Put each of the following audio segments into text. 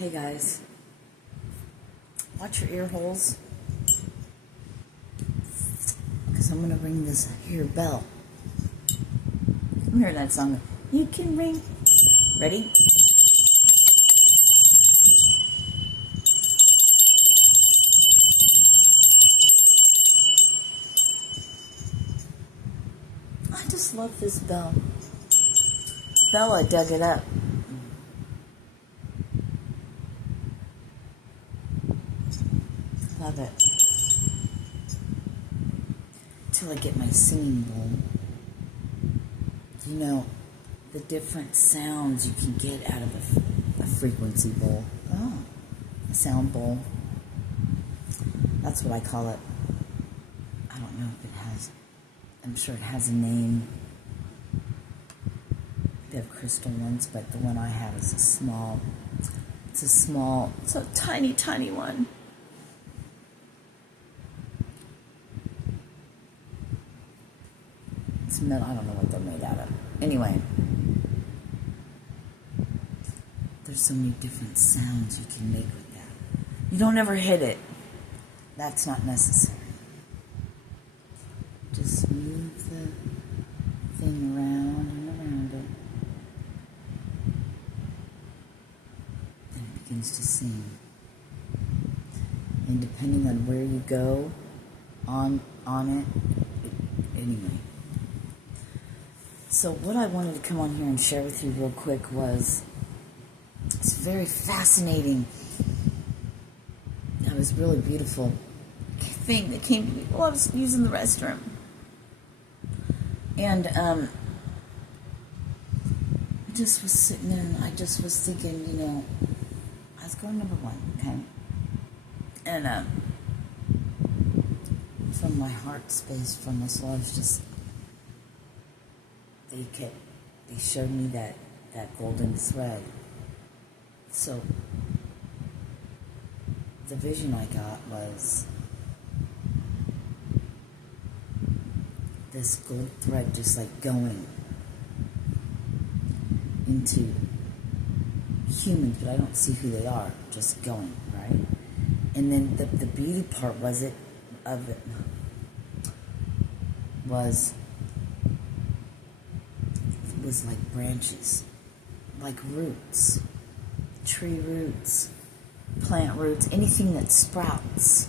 Hey guys, watch your ear holes, because I'm going to ring this here bell. I'm hearing that song, you can ring. Ready? I just love this bell. Bella dug it up. Love it. Till I get my singing bowl. You know, the different sounds you can get out of a frequency bowl. Oh, a sound bowl. That's what I call it. I don't know if it has, I'm sure it has a name. They have crystal ones, but the one I have is it's a tiny, tiny one. It's metal, I don't know what they're made out of. Anyway, there's so many different sounds you can make with that. You don't ever hit it. That's not necessary. Just move the thing around and around it. And it begins to sing. And depending on where you go on it, anyway. So what I wanted to come on here and share with you real quick was, it's very fascinating. That was really beautiful thing that came to me while I was using the restroom. And I just was sitting there and I just was thinking, you know, I was going number one, okay? And from my heart space, from my soul, I was just, they showed me that golden thread. So the vision I got was this gold thread just like going into humans, but I don't see who they are, just going, right? And then the beauty part was like branches, like roots, tree roots, plant roots, anything that sprouts,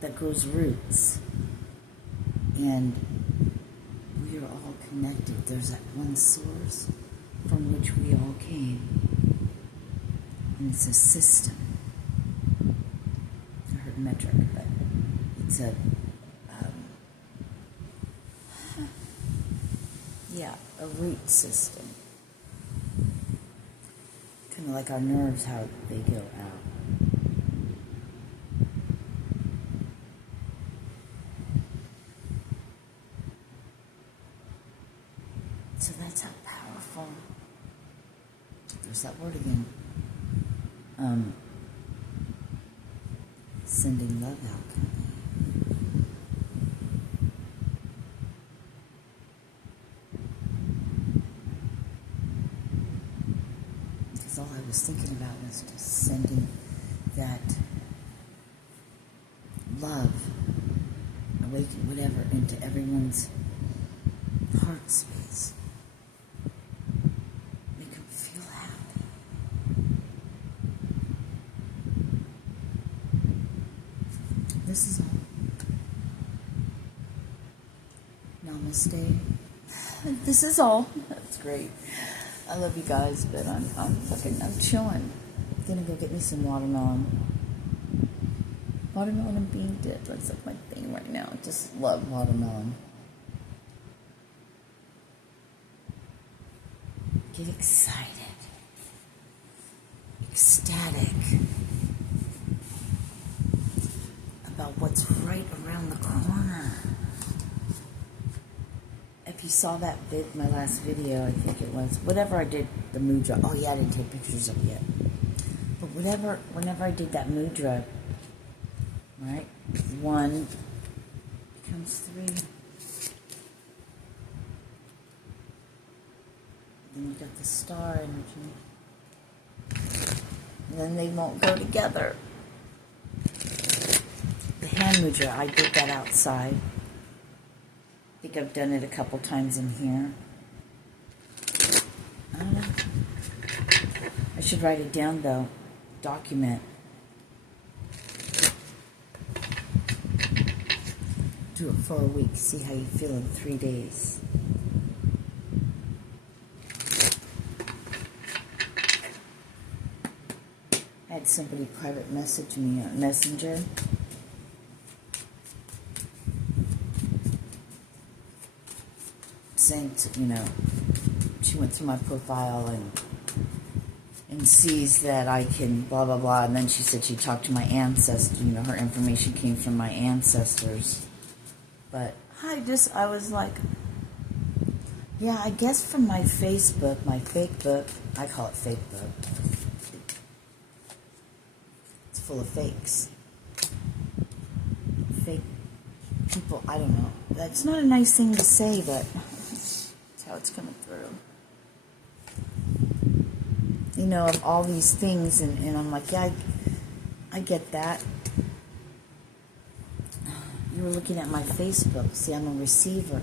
that grows roots. And we are all connected. There's that one source from which we all came. And it's a system. I heard metric, but it's a root system. Kind of like our nerves, how they go out. So that's how powerful. There's that word again. Sending love out can be. Because all I was thinking about was just sending that love, awaken whatever, into everyone's heart space. Make them feel happy. This is all. Namaste. This is all. That's great. I love you guys, but I'm chilling. I'm gonna go get me some watermelon. Watermelon and bean dip. That's like my thing right now. I just love watermelon. Get excited. Ecstatic. About what's right around the corner. If you saw that my last video, I think it was, whatever I did, the mudra. Oh yeah, I didn't take pictures of it yet. But whenever I did that mudra, right, 1 becomes 3. Then you got the star energy. And then they won't go together. The hand mudra, I did that outside. I think I've done it a couple times in here. I don't know. I should write it down though. Document. Do it for a week. See how you feel in 3 days. I had somebody private message me on Messenger. Saying, she went through my profile and sees that I can blah, blah, blah. And then she said she talked to my ancestors. Her information came from my ancestors. But I was like, yeah, I guess from my Facebook, my fake book. I call it fake book. It's full of fakes. Fake people, I don't know. That's not a nice thing to say, but that's how it's coming through. Of all these things, and I'm like, yeah, I get that. You were looking at my Facebook. See, I'm a receiver.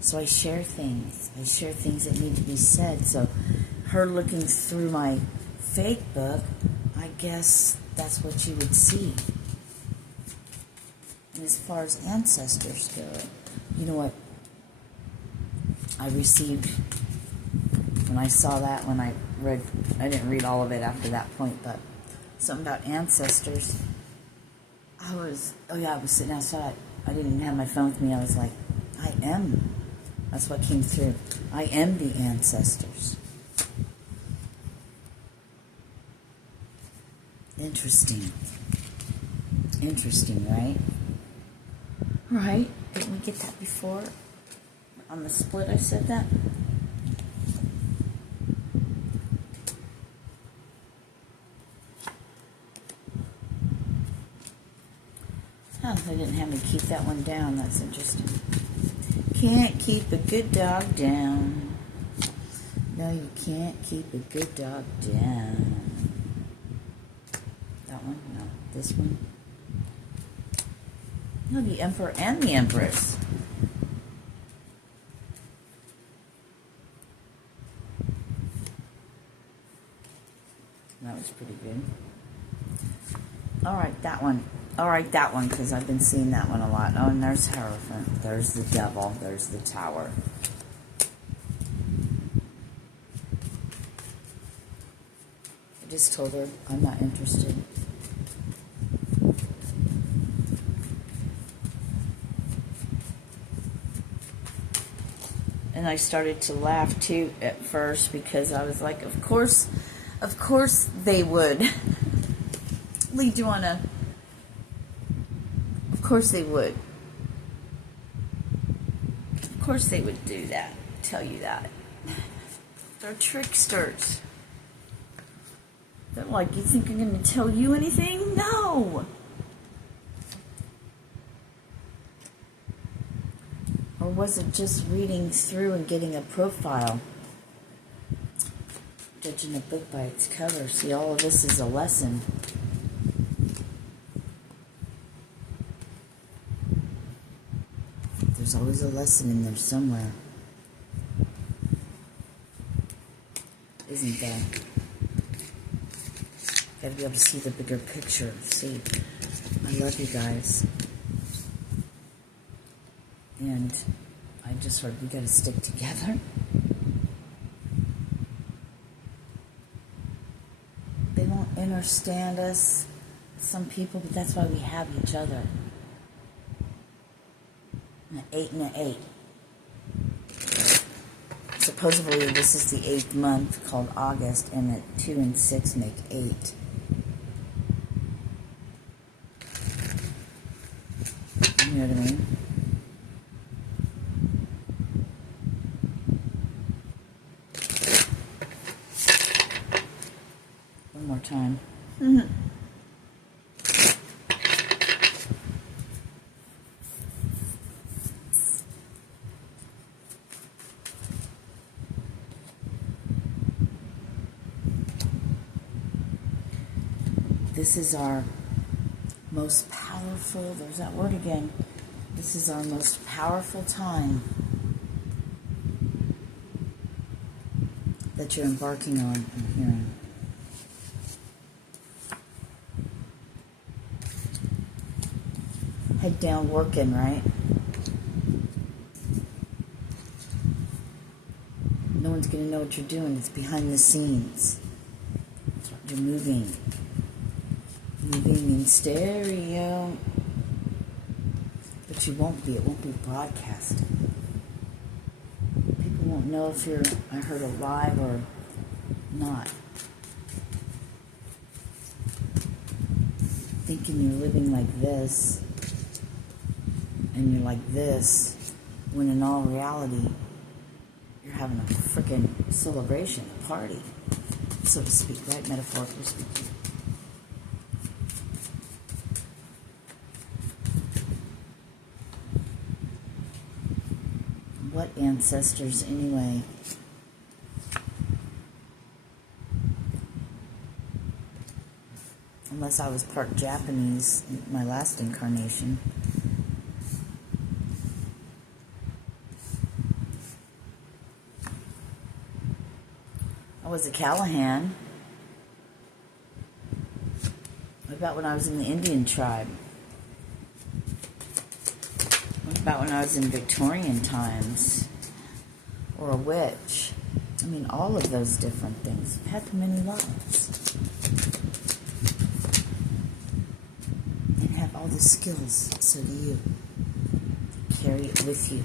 So I share things. I share things that need to be said. So her looking through my fake book, I guess that's what she would see. And as far as ancestors go, you know what? I received, when I saw that, when I didn't read all of it after that point, but something about ancestors. I was sitting outside. I didn't even have my phone with me. I was like, I am. That's what came through. I am the ancestors. Interesting. Interesting, right? Right? Didn't we get that before? On the split I said that? Oh, they didn't have me keep that one down. That's interesting. Can't keep a good dog down. No, you can't keep a good dog down. That one? No. This one? No, the Emperor and the Empress. That was pretty good. All right, that one. All right, that one, because I've been seeing that one a lot. Oh, and there's Hierophant. There's the Devil. There's the Tower. I just told her I'm not interested. And I started to laugh, too, at first, because I was like, of course they would. Lee, do you want to... Of course they would. Of course they would do that. Tell you that. They're tricksters. They're like, you think I'm going to tell you anything? No! Or was it just reading through and getting a profile? Judging a book by its cover. See, all of this is a lesson. There's always a lesson in there somewhere. Isn't there? Gotta be able to see the bigger picture. See, I love you guys. And I just heard we gotta stick together. They won't understand us, some people, but that's why we have each other. An 8 and an 8. Supposedly this is the 8th month called August, and 2 and 6 make 8. You know what I mean? One more time. This is our most powerful, there's that word again. This is our most powerful time that you're embarking on, I'm hearing. Head down working, right? No one's going to know what you're doing. It's behind the scenes. You're moving. Moving in stereo. But you won't be. It won't be broadcasted. People won't know if you're, I heard, alive or not. Thinking you're living like this, and you're like this, when in all reality, you're having a freaking celebration, a party, so to speak, right? Metaphorically speaking. What ancestors, anyway? Unless I was part Japanese in my last incarnation. I was a Callahan. What about when I was in the Indian tribe? What about when I was in Victorian times? Or a witch? I mean, all of those different things. I've had many lives. And have all the skills. So do you. Carry it with you.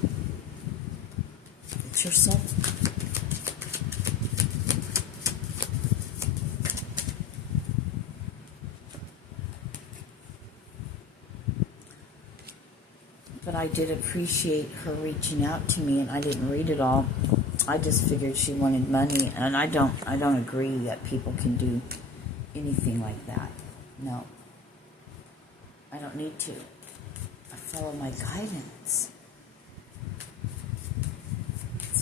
It's yourself. But I did appreciate her reaching out to me, and I didn't read it all. I just figured she wanted money, and I don't agree that people can do anything like that. No. I don't need to. I follow my guidance.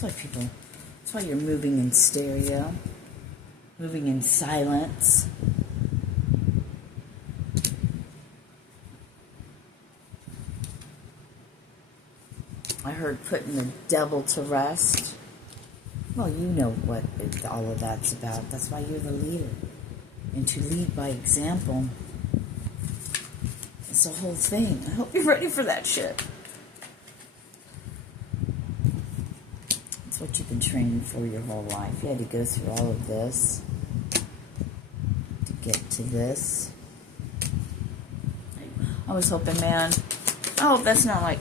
That's why you're moving in stereo, moving in silence. I heard putting the devil to rest. Well, you know what all of that's about. That's why you're the leader. And to lead by example. It's the whole thing. I hope you're ready for that shit. It's what you've been training for your whole life. You had to go through all of this to get to this. I was hoping, man, I hope that's not like...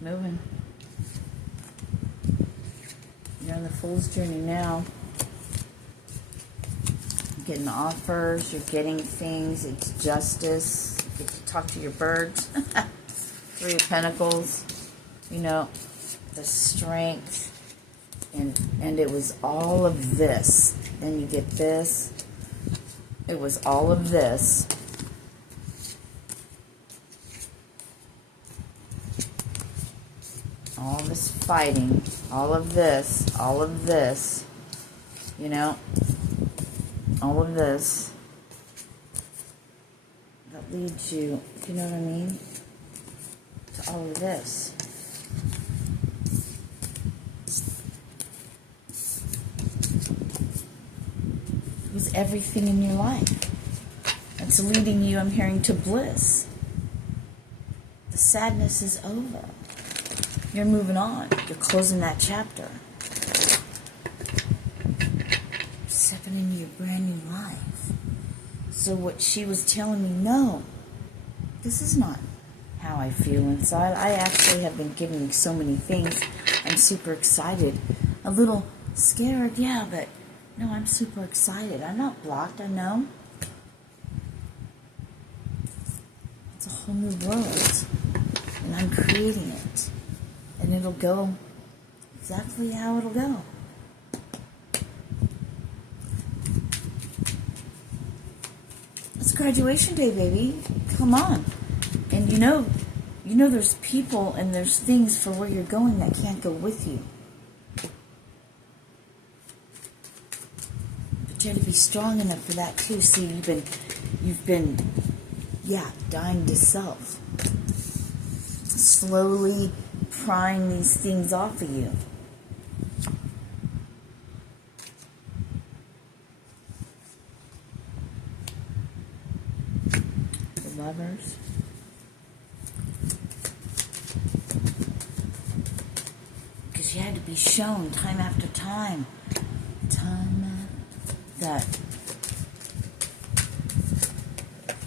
Moving. You're on the fool's journey now. You're getting offers, you're getting things, it's justice. You get to talk to your birds. Three of Pentacles. You know, the strength. And it was all of this. Then you get this. It was all of this. All this fighting, all of this, you know, all of this, that leads you, you know what I mean, to all of this. It was everything in your life. It's leading you, I'm hearing, to bliss. The sadness is over. You're moving on. You're closing that chapter. Stepping into your brand new life. So what she was telling me, no, this is not how I feel inside. I actually have been given so many things. I'm super excited. A little scared, yeah, but no, I'm super excited. I'm not blocked, I know. It's a whole new world. And I'm creating it. And it'll go exactly how it'll go. It's graduation day, baby. Come on. And you know there's people and there's things for where you're going that can't go with you. But you have to be strong enough for that too. See, you've been dying to self. Slowly prying these things off of you. The Lovers. Because you had to be shown time after time. That.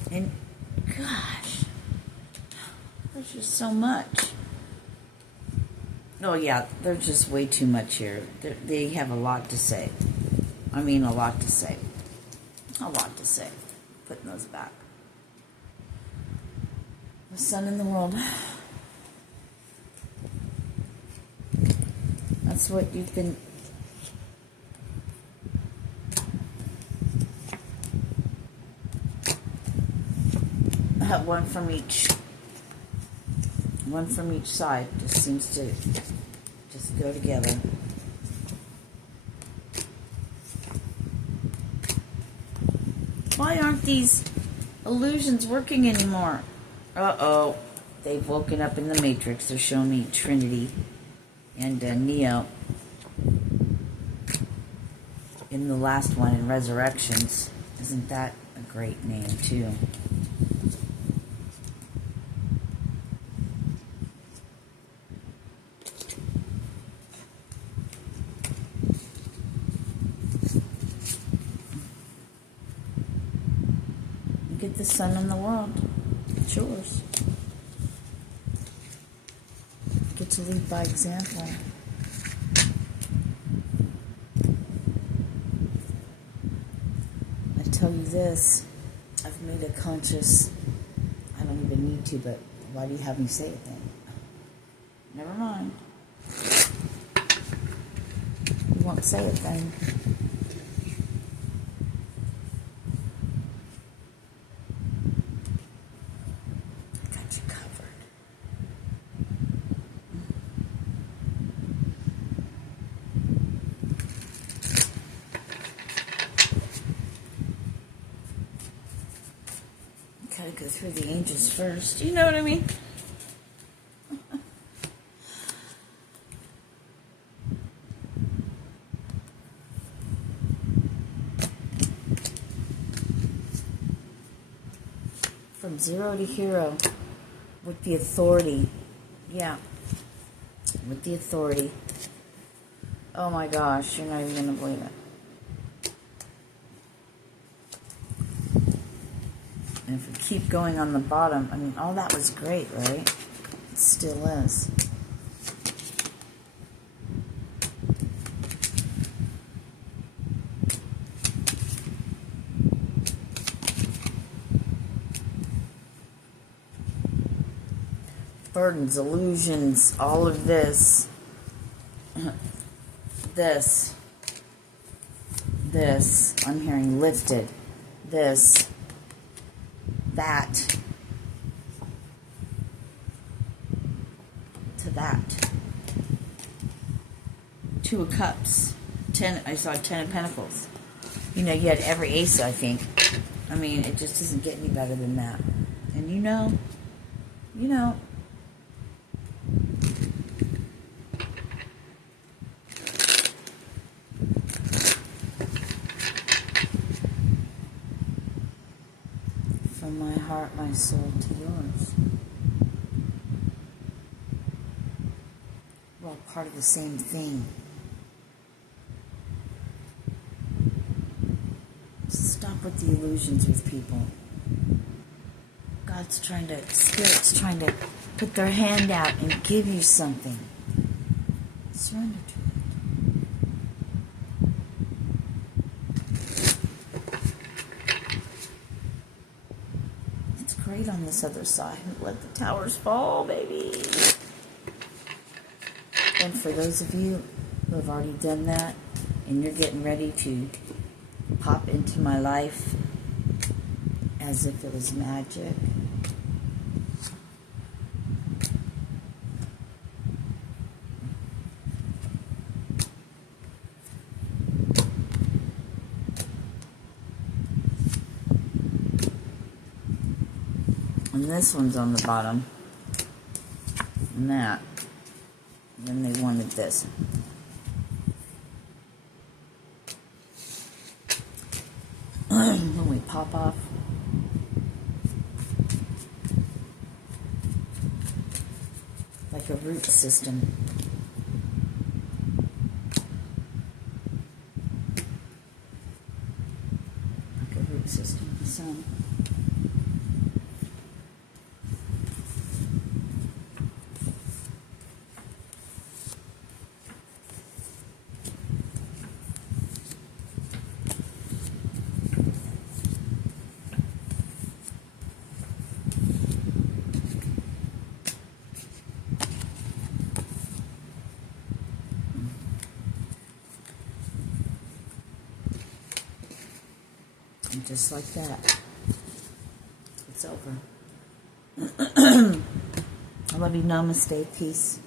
And gosh, there's just so much. Oh yeah, there's just way too much here. They have a lot to say. I mean, a lot to say. A lot to say. Putting those back. The sun in the world. That's what you've been. One from each. One from each side just seems to just go together. Why aren't these illusions working anymore? Uh-oh. They've woken up in the Matrix. They're showing me Trinity and Neo in the last one in Resurrections. Isn't that a great name, too? Get the sun in the world. It's yours. Get to lead by example. I tell you this, I've made a conscious, I don't even need to, but why do you have me say it then? Never mind. You won't say it then. Gotta go through the angels first. You know what I mean? From zero to hero with the authority. Yeah. With the authority. Oh my gosh, you're not even gonna believe it. And if we keep going on the bottom, I mean, all that was great, right? It still is. Burdens, illusions, all of this. This. I'm hearing lifted. This. That to that. Two of Cups. 10. I saw 10 of Pentacles. You know, you had every ace, I think. I mean, it just doesn't get any better than that. And you know. From my heart, my soul to yours. We're all part of the same thing. Stop with the illusions with people. Spirit's trying to put their hand out and give you something. Surrender to it. Great on this other side. Let the towers fall, baby. And for those of you who have already done that, and you're getting ready to pop into my life as if it was magic, and this one's on the bottom, and that, and then they wanted this. When we pop off, like a root system. Like a root system, the sun. And just like that, it's over. I love you. Namaste. Peace.